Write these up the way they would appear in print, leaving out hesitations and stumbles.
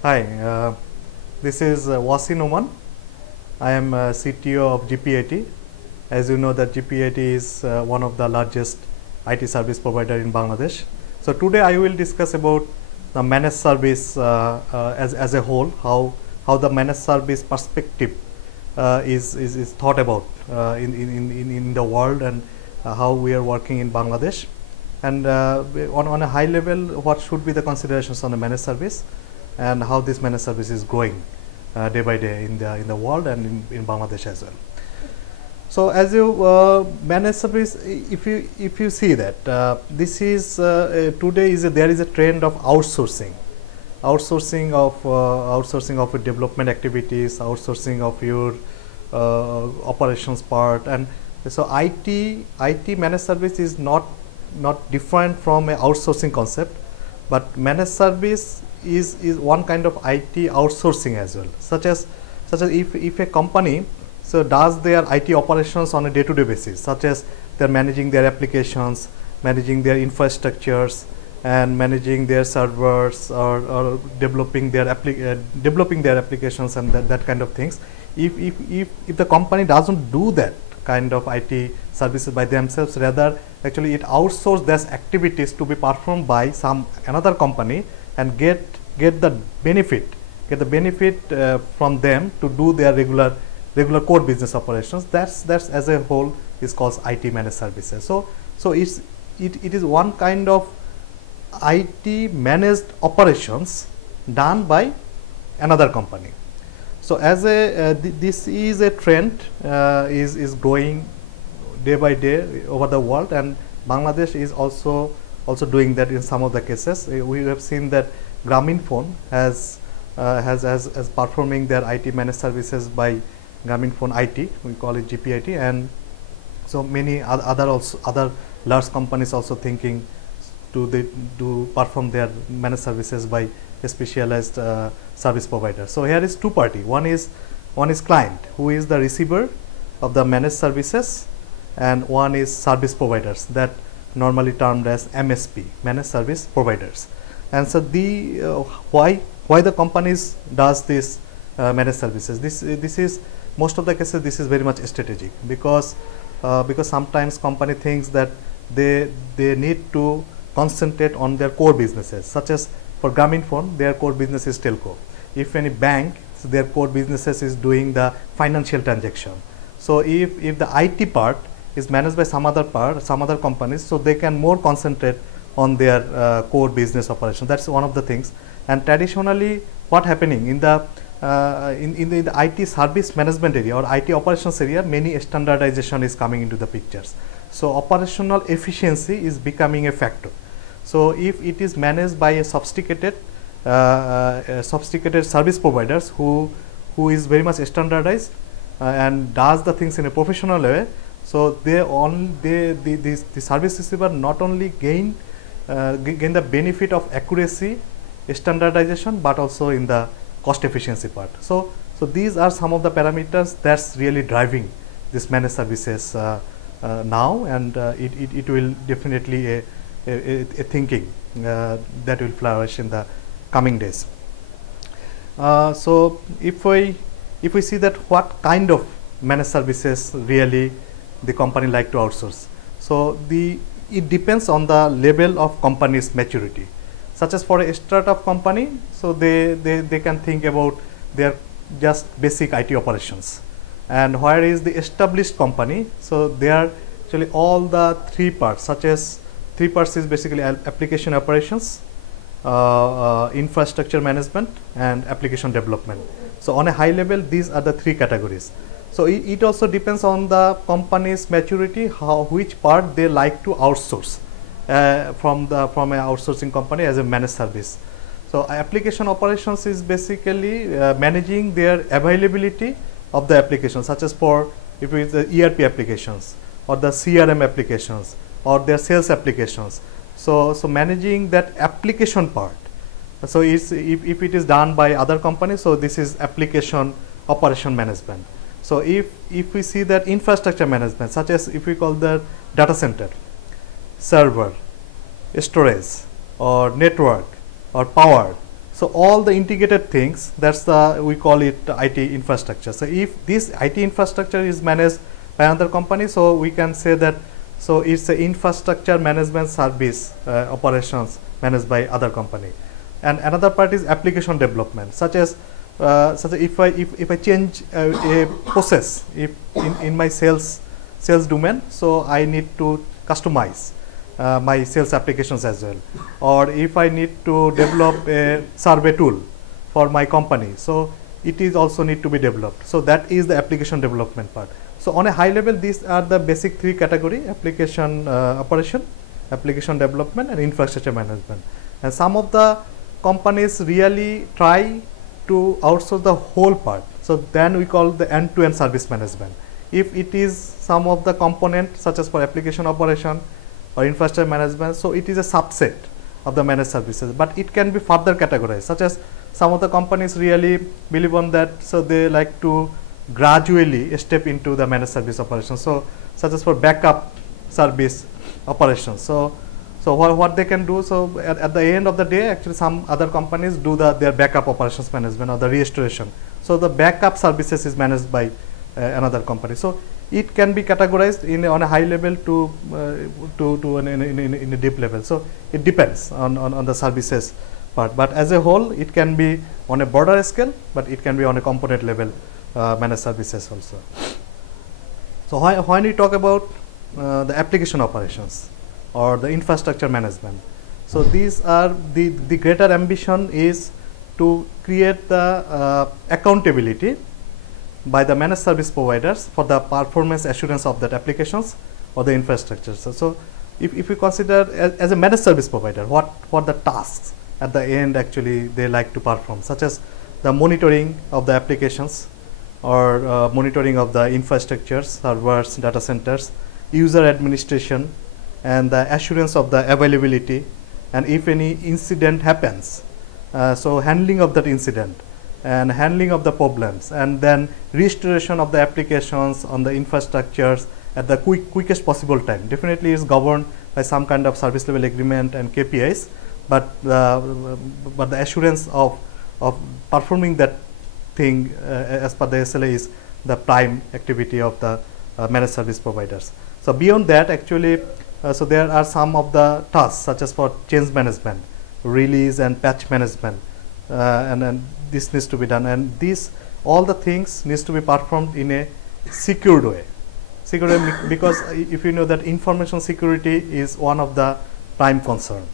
Hi, this is Wasi Noman. I am CTO of GPIT. As you know that GPIT is one of the largest IT service provider in Bangladesh. So today I will discuss about the managed service as a whole, how the managed service perspective is thought about in the world, and how we are working in Bangladesh. And on a high level, what should be the considerations on the managed service, and how this managed service is growing day by day in the world and in Bangladesh as well. So as you manage service, if you see that this is today there is a trend of outsourcing of development activities, outsourcing of your operations part. And so IT managed service is not different from a outsourcing concept, but managed service is one kind of IT outsourcing as well, such as if a company does their IT operations on a day-to-day basis, such as they're managing their applications, managing their infrastructures, and managing their servers, or developing their applications and that kind of things. If the company doesn't do that kind of IT services by themselves, rather actually it outsources those activities to be performed by another company, and get the benefit from them to do their regular core business operations. That's as a whole is called IT managed services. So it is one kind of IT managed operations done by another company. So as this is a trend is growing day by day over the world, and Bangladesh is also doing that in some of the cases. We have seen that Grameenphone has performing their IT managed services by Grameenphone IT, we call it GPIT, and so many other large companies also thinking to perform their managed services by a specialized service provider. So here is two party. One is client, who is the receiver of the managed services, and one is service providers, that normally termed as MSP, managed service providers. And so the why the companies does this managed services, this is most of the cases this is very much strategic, because sometimes company thinks that they need to concentrate on their core businesses, such as for Grameenphone their core business is telco. If any bank, their core businesses is doing the financial transaction. So if the IT part is managed by some other companies, so they can more concentrate on their core business operation. That's one of the things. And traditionally what happening in the IT service management area or IT operations area, many standardization is coming into the pictures. So operational efficiency is becoming a factor. So if it is managed by a sophisticated service providers who is very much standardized and does the things in a professional way, so the service receiver not only gain the benefit of accuracy, standardization, but also in the cost efficiency part. So these are some of the parameters that's really driving this managed services now, and it will definitely a thinking that will flourish in the coming days. So if we see that what kind of managed services really the company like to outsource, so it depends on the level of company's maturity. Such as for a startup company, so they can think about their just basic IT operations. And where is the established company, so they are actually all the three parts, such as three parts is basically application operations, infrastructure management, and application development. So on a high level, these are the three categories. So it also depends on the company's maturity, which part they like to outsource from an outsourcing company as a managed service. So application operations is basically managing their availability of the application, such as for if it is the ERP applications or the CRM applications or their sales applications. So managing that application part. So if it is done by other companies, so this is application operation management. So if we see that infrastructure management, such as if we call the data center, server, storage, or network, or power, So all the integrated things, that's the, we call it IT infrastructure. So if this IT infrastructure is managed by another company, so we can say that, so it's a infrastructure management service operations managed by other company. And another part is application development, such as if I change a process, if in my sales domain, so I need to customize my sales applications as well. Or if I need to develop a survey tool for my company, so it is also need to be developed. So that is the application development part. So on a high level, these are the basic three category: application operation, application development, and infrastructure management. And some of the companies really try to outsource the whole part. So then we call the end-to-end service management. If it is some of the component, such as for application operation or infrastructure management, so it is a subset of the managed services, but it can be further categorized, such as some of the companies really believe on that, so they like to gradually step into the managed service operations. So such as for backup service operations. So what they can do, so at the end of the day, actually some other companies do their backup operations management or the restoration. So the backup services is managed by another company. So it can be categorized on a high level to in a deep level. So it depends on the services part. But as a whole, it can be on a broader scale, but it can be on a component level managed services also. So when we talk about the application operations or the infrastructure management, so these are the greater ambition is to create the accountability by the managed service providers for the performance assurance of that applications or the infrastructure. So if we consider as a managed service provider, what the tasks at the end actually they like to perform, such as the monitoring of the applications or monitoring of the infrastructures, servers, data centers, user administration, and the assurance of the availability, and if any incident happens, so handling of that incident and handling of the problems, and then restoration of the applications on the infrastructures at the quickest possible time. Definitely is governed by some kind of service level agreement and KPIs, but the assurance of performing that thing as per the SLA is the prime activity of the managed service providers. So beyond that, actually, so there are some of the tasks such as for change management, release and patch management, and this needs to be done, and all the things needs to be performed in a secured way. Because if you know that information security is one of the prime concern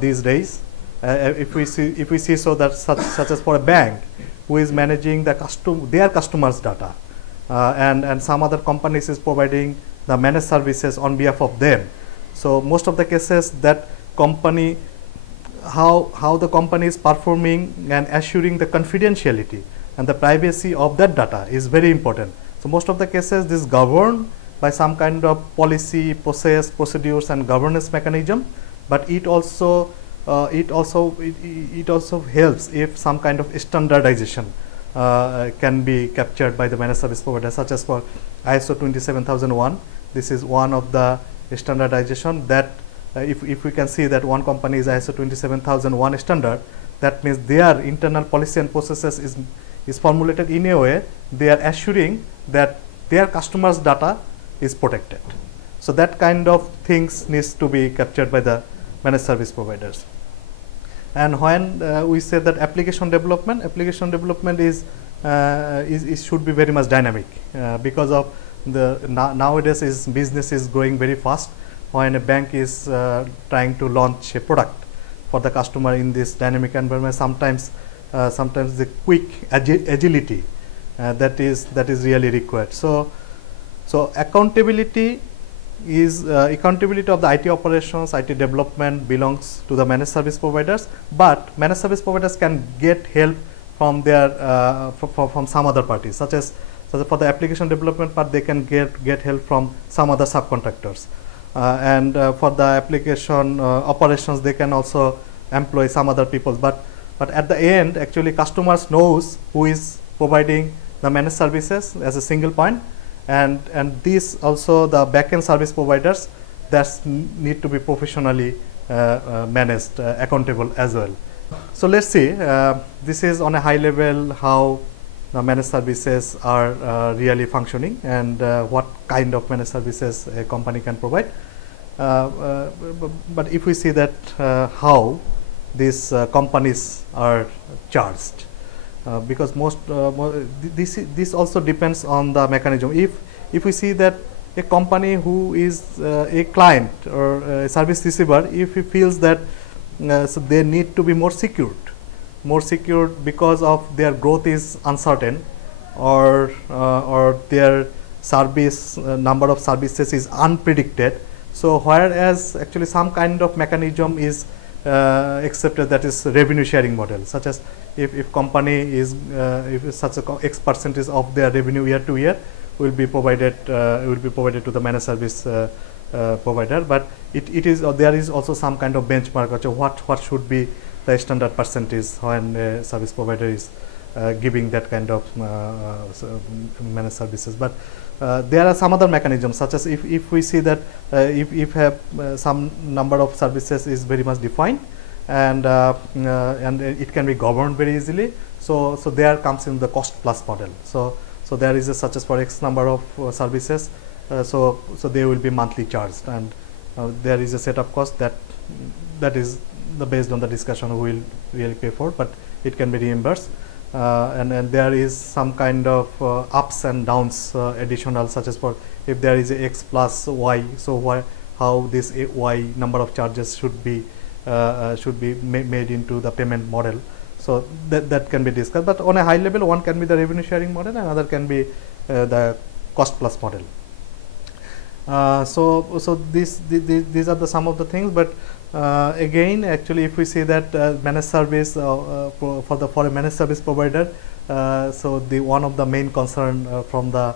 these days. If we see so that such as for a bank who is managing their customers' data, and some other companies is providing the managed services on behalf of them. So most of the cases that company, how the company is performing and assuring the confidentiality and the privacy of that data is very important. So most of the cases this is governed by some kind of policy, process, procedures, and governance mechanism, but it also helps if some kind of standardization can be captured by the managed service provider, such as for ISO 27001. This is one of the standardization that if we can see that one company is ISO 27001 standard, that means their internal policy and processes is formulated in a way they are assuring that their customers' data is protected. So that kind of things needs to be captured by the managed service providers. And when we say that application development is should be very much dynamic because of nowadays business is growing very fast. When a bank is trying to launch a product for the customer in this dynamic environment, sometimes the quick agility that is really required. So accountability of the IT operations, IT development belongs to the managed service providers, but managed service providers can get help from their from some other parties, such as for the application development part, they can get help from some other subcontractors, and for the application operations, they can also employ some other people. But at the end, actually, customers knows who is providing the managed services as a single point, and these also the backend service providers that need to be professionally managed, accountable as well. So let's see, this is on a high level how managed services are really functioning, and what kind of managed services a company can provide. But if we see that how these companies are charged, because this also depends on the mechanism. If we see that a company who is a client or a service receiver, if he feels that so they need to be more secured because of their growth is uncertain, or their service number of services is unpredicted. So whereas actually some kind of mechanism is accepted, that is revenue sharing model, such as if company is if such a X percentage of their revenue year to year will be provided to the managed service provider. But it is there is also some kind of benchmark, what should be the standard percentage when a service provider is giving that kind of managed services. But there are some other mechanisms, such as if we see that if have some number of services is very much defined, and it can be governed very easily. So there comes in the cost plus model. So there is a such as for X number of services, so they will be monthly charged, and there is a setup cost that is based on the discussion we will really pay for, but it can be reimbursed. And there is some kind of ups and downs additional, such as for if there is a X plus Y, so how this Y number of charges should be made into the payment model. So that can be discussed, but on a high level, one can be the revenue sharing model, and another can be the cost plus model. So these are the some of the things, but again, actually, if we see that managed service for a managed service provider, so the one of the main concern from the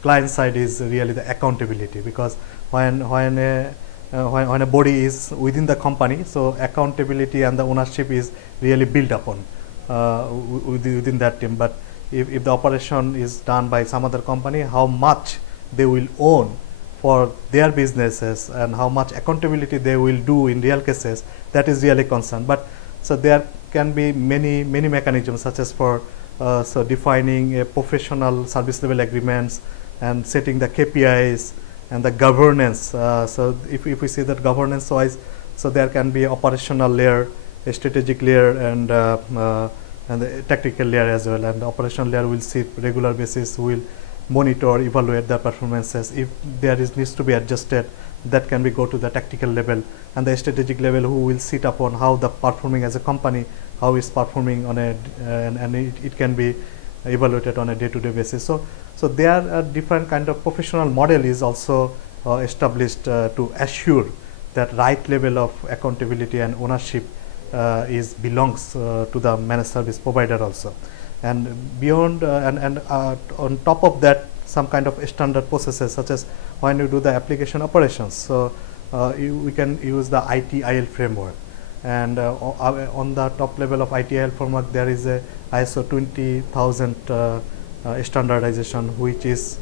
client side is really the accountability, because when a body is within the company, so accountability and the ownership is really built upon within that team. But if the operation is done by some other company, how much they will own for their businesses and how much accountability they will do in real cases, that is really concerned. But so there can be many mechanisms, such as for so defining a professional service level agreements and setting the KPIs and the governance. So if we see that governance wise, so there can be operational layer, a strategic layer, and the tactical layer as well. And the operational layer will see regular basis, will monitor, evaluate the performances. If there needs to be adjusted, that can be go to the tactical level, and the strategic level who will sit upon how the performing as a company, how is performing on a and it can be evaluated on a day-to-day basis. So there are different kind of professional model is also established to assure that right level of accountability and ownership belongs to the managed service provider also. And beyond on top of that, some kind of standard processes, such as when you do the application operations, so we can use the ITIL framework, and on the top level of ITIL framework there is a ISO 20000 standardization, which is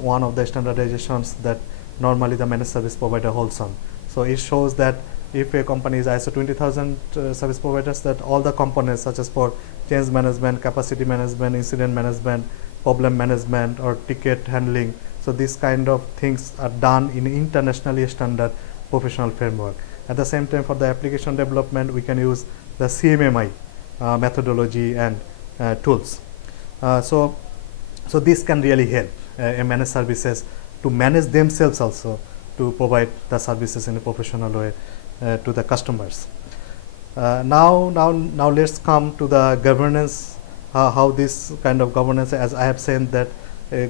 one of the standardizations that normally the managed service provider holds on. So it shows that if a company is ISO 20000 service providers, that all the components, such as for change management, capacity management, incident management, problem management, or ticket handling, so these kind of things are done in internationally standard professional framework. At the same time, for the application development, we can use the CMMI methodology and tools. So this can really help a managed services to manage themselves also, to provide the services in a professional way to the customers. Now let's come to the governance, how this kind of governance, as I have said, that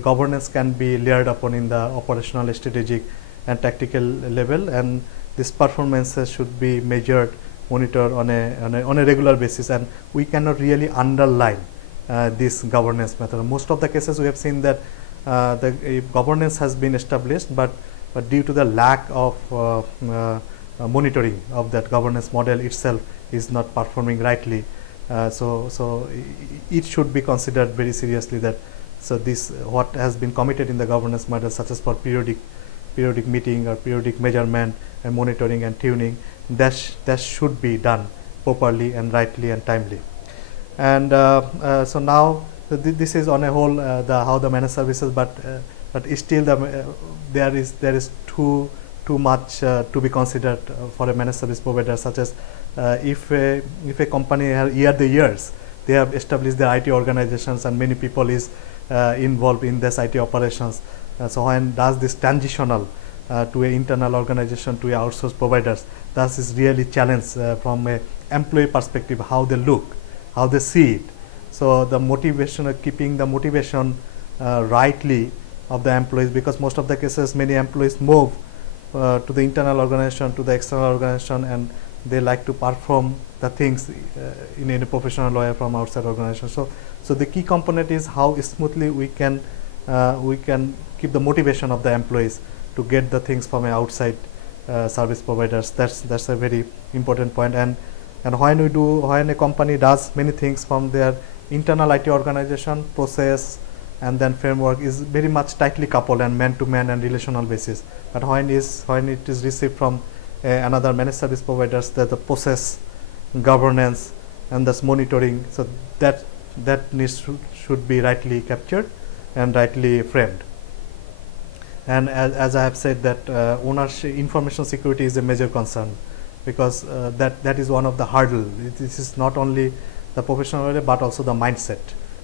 governance can be layered upon in the operational, strategic and tactical level, and these performances should be measured, monitored on a regular basis, and we cannot really underline this governance method. Most of the cases we have seen that the governance has been established, but due to the lack of monitoring of that governance model itself is not performing rightly. So it should be considered very seriously that this what has been committed in the governance model, such as for periodic meeting or periodic measurement and monitoring and tuning, that should be done properly and rightly and timely. And so now this is on a whole how the managed services, but still there is too much to be considered for a managed service provider, such as if a company has years they have established their IT organizations and many people is involved in this IT operations. So when does this transitional to a internal organization to a outsourced providers, that is really challenge from a employee perspective, how they look, how they see it. So the motivation of keeping the motivation rightly of the employees, because most of the cases many employees move to the internal organization, to the external organization, and they like to perform the things in a professional way from outside organization. So the key component is how smoothly we can keep the motivation of the employees to get the things from outside service providers. That's a very important point. And when a company does many things from their internal IT organization, process and then framework is very much tightly coupled and man-to-man and relational basis. But when it is received from another managed service providers, that the process, governance, and thus monitoring, so that needs should be rightly captured and rightly framed. And as I have said, that ownership, information security is a major concern, because that is one of the hurdle. This is not only the professional area but also the mindset,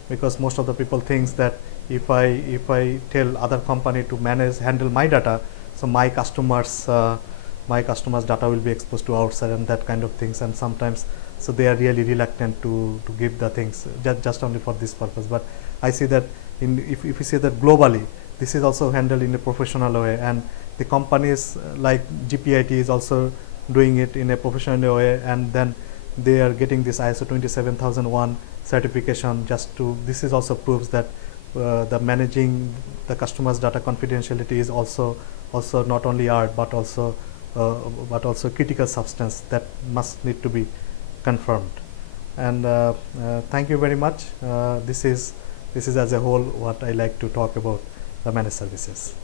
because most of the people thinks that if I tell other company to handle my data, so my customers data will be exposed to outside and that kind of things, and sometimes so they are really reluctant to give the things just only for this purpose. But I see that if you see that globally, this is also handled in a professional way, and the companies like GPIT is also doing it in a professional way, and then they are getting this ISO 27001 certification. This is also proves that the managing the customer's data confidentiality is also not only art but also critical substance that must need to be confirmed. And thank you very much. This is as a whole what I like to talk about the managed services.